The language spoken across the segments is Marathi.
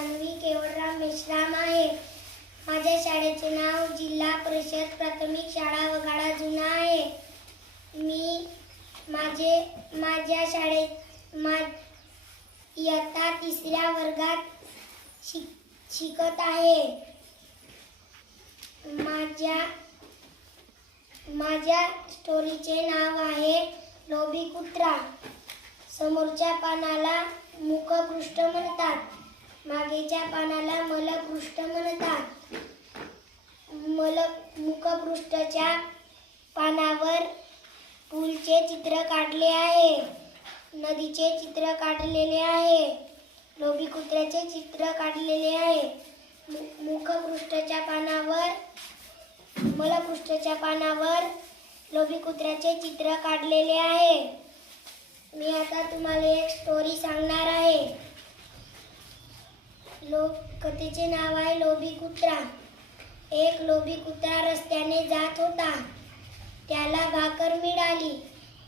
जान्हवी केवळराम मेश्राम आहे. माझ्या शाळेचे नाव जिल्हा परिषद प्राथमिक शाळा वगाडा जुना आहे. मी माझ्या शाळेत इयत्ता 3ऱ्या वर्गात शिकत आहे. माझ्या स्टोरीचे नाव आहे लोभी कुत्रा. समोरच्या पानाला मुखपृष्ठ म्हणतात, मागेच्या पानाला मलपृष्ठ म्हणतात. मुखपृष्ठाच्या पानावर फुलाचे चित्र काढले आहे, नदीचे चित्र काढलेले आहे, लोभी कुत्र्याचे चित्र काढलेले आहे. मलपृष्ठाच्या पानावर लोभी कुत्र्याचे चित्र काढलेले आहे. मी आता तुम्हाला एक स्टोरी सांगणार आहे. कथेचे नाव आहे लोभी कुत्रा. एक लोभी कुत्रा रस्त्याने जात होता. त्याला भाकर मिळाली.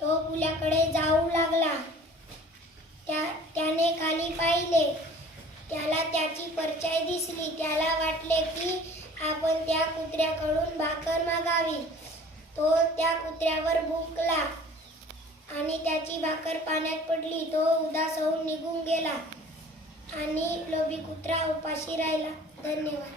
तो पुलाकडे जाऊ लागला. त्याने खाली पाहिले. त्याला त्याची परछाई दिसली. त्याला वाटले की आपण त्या कुत्र्याकडून भाकर मागावी. तो त्या कुत्र्यावर भुंकला आणि त्याची भाकर पाण्यात पडली. तो उदास होऊन निघून गेला आणि लोभी कुत्रा उपाशी राहिला. धन्यवाद.